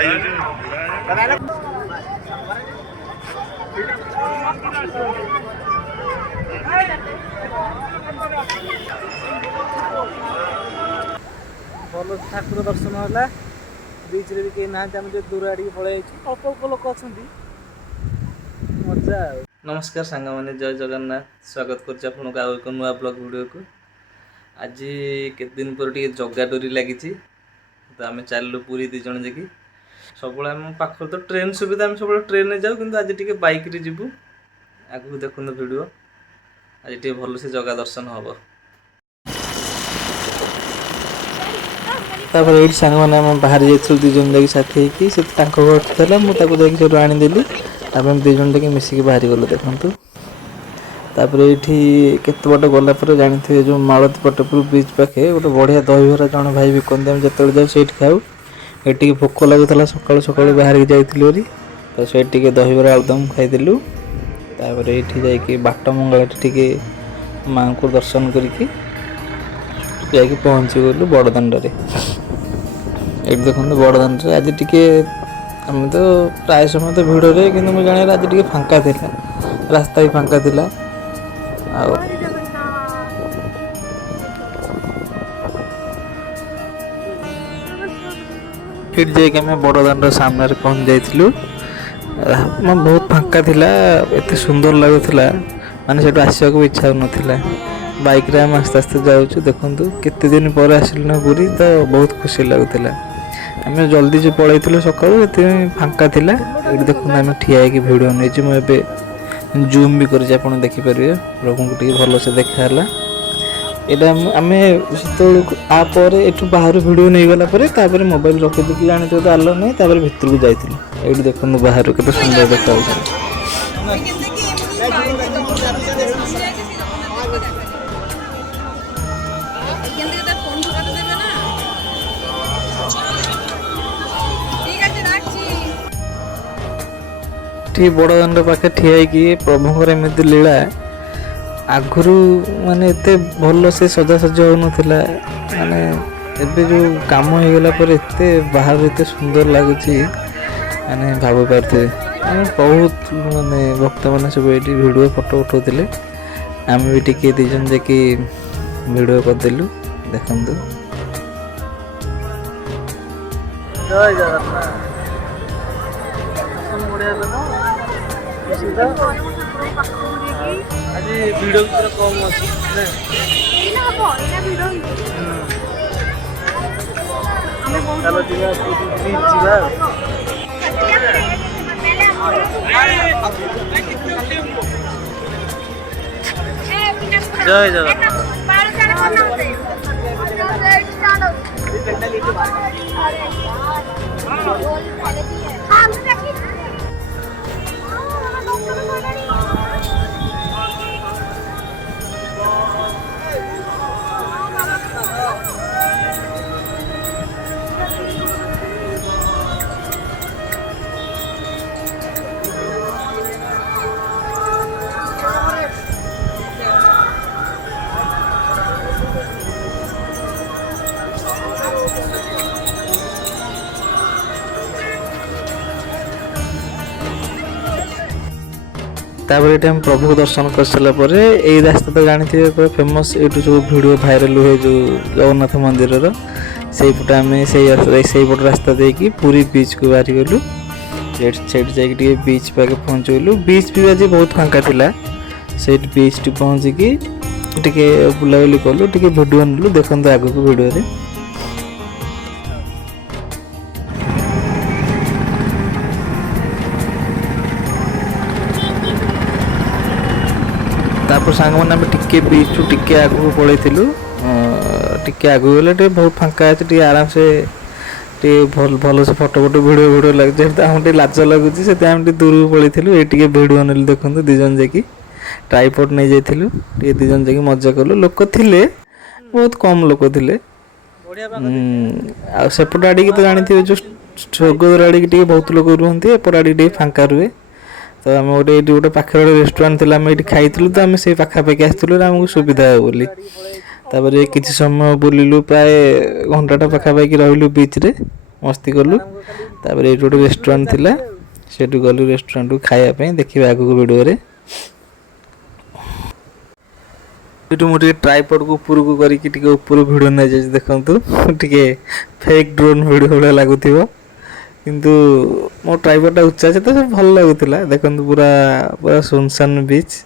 भल ठाकुर दर्शन है बीच रे भी कहीं ना जो दूर आड़ पलि अल्प अल्प लोक अच्छा मजा। नमस्कार सांग मैंने जय जगन्नाथ स्वागत कर नुआ ब्लॉग वीडियो को। आज केत दिन पर टे जगा डोरी लगी तो आम चलू पूरी दिज जाकि सब आम पाख तो ट्रेन सुविधा आम सब ट्रेन जाऊ कि आज टे बैक जीवु आगू देखु वीडियो आज टे भल से जगह दर्शन हम। तापर ये सांग मैंने बाहर जाइए दिज जाकि साथी घर था मुझे आनीदेली दिज जाकि मिसिकी बाहरी गलु देखु। तापर ये केत बाट गलापर जानते जो मालती पटपुर बीच पाखे गोटे बढ़िया दहीबरा जन भाई बिकते जो जाऊ से खाऊ ये भोक लगुला सका सका बाहर जाइली तो से दहीबरा आलुदम खाईदेलु। तापर ये बाट मंगला टे माँ को दर्शन करके पहुँची गलु बड़दाण्ड ये देखो बड़दाण्ड आज टे आम तो प्राय समय तो भिड़ रे कि मुझे जान आज टे फांका था रास्ता भी फांका था। फिर जाके बड़दाण्ड सामने पहुँच जाइलु बहुत फांका थिला एत सुंदर लगुला माने से आसवाक भी इच्छा होना बाइक रे आम आस्ते आस्ते जाऊँ देखु केते दिन पर आसिलु ना पूरी तो बहुत खुशी लगुला। आम जल्दी जो पलैलु सका फांका थिला ये देखो आम ठिया भिडियो नहीं मुझे जूम भी कर देखिपारे प्रभु को टे भल से देखाला यहाँ आम से एठू बाहर भिड नहीं गला मोबाइल रखी जाने तो आलो नहीं भितर को जाइए ये देखो बाहर के सुंदर देखा बड़दाण्ड पाखे ठिया प्रभुଙ୍କର एमती लीला आगुरी माने एते भल से सजासज हो माने एबे जो काम हो गला पर एते बाहर एते सुंदर लगुच माने भाव पारे बहुत माने भक्त मैंने सब ये वीडियो फोटो उठाते आम भी टे दीजन जाकि वीडियो करदेलु देखु। जय जगन्नाथ आज वीडियो भी कम अच्छी चलो जय जगन्नाथ। तापर ये प्रभु को दर्शन कर सारापर यही रास्ता तो जानते हैं फेमस ये जो वीडियो भाइराल हुए जो जगन्नाथ मंदिर से पटे आम से पट रास्ता देकी पूरी बीच को बाहरी गलु जाके बीच पाके पहुँच गलु। बीच भी आज बहुत फांका था से बीच टी पहुँचिकी टे बुलाबुली कलु टे भिडियो नेलु देखते आग को भिडियो। तापर सांग मैंने टिके बीच टू टिके आगू पलैलु टिके आगू गले बहुत फांका अच्छे आराम से भल भल से फोटो फोटो भिडियो लगे आम लाज लगुच से दूर को पलैलु ये भिडियो नेलु देखते दीजन जाकि ट्राइपॉड नहीं जाइलु दीजन जाकि मजा कलु लोक थे बहुत कम लोक थे सेपट आड़े तो जानते जो स्वर्गद्वार आड़े बहुत लोग रुहति एपट आड़े फांका रुहे तो आम गोटे गोटे पाखे गोटे रेस्टोरेंट थी आम ये खाई तो आम से पाखापाखि आसलु आमको सुविधा हो बोली तापर किसी समय बुलिलु प्राय घंटाटा पाखापाखि रहिलु बीच रे मस्ती कलु तापर ये गोटे रेस्टोरेंट थिला सेठू गलु रेस्टोरेंट को खाया पे देखिबा आगु वीडियो रे एटू मु टिके ट्राइपॉड को ऊपर को करी टिके ऊपर वीडियो नै जे देखंतु टिके फेक ड्रोन वीडियो भला लागुथिबो किंतु मो ट्राइपॉड टा उच्चा छै तो भल लागुथिला देखंतु पूरा पूरा सुनसान बीच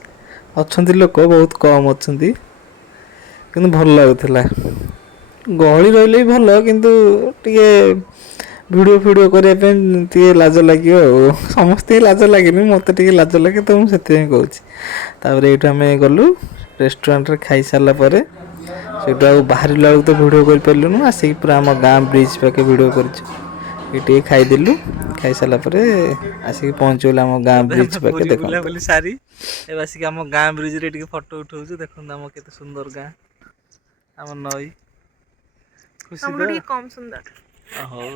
अछंती लोक बहुत कम अछंती किंतु भल लागुथिला गहली रहले भल किंतु टिके वीडियो वीडियो करे पे टिके लाज लागियो समस्त लाज लागेनी मते टिके लाज लागे तो मु सेते कहूची तापर एठू हमें गलु रेस्टोरेंट रे खाई सारला परे सेठू आ बाहरी लाग तो वीडियो कर परलुनु आसी पूरा हम गां ब्रिज पाके वीडियो करछु एटी खाई दिलु खाई सारला परे आसी पहुंचोला हम गां ब्रिज पाके देखो बोली सारी ए आसी हम गां ब्रिज रे टिके फोटो उठाउछु देखन हम केते सुंदर गां हम नई खुशी हमरो टिके कम सुंदर हो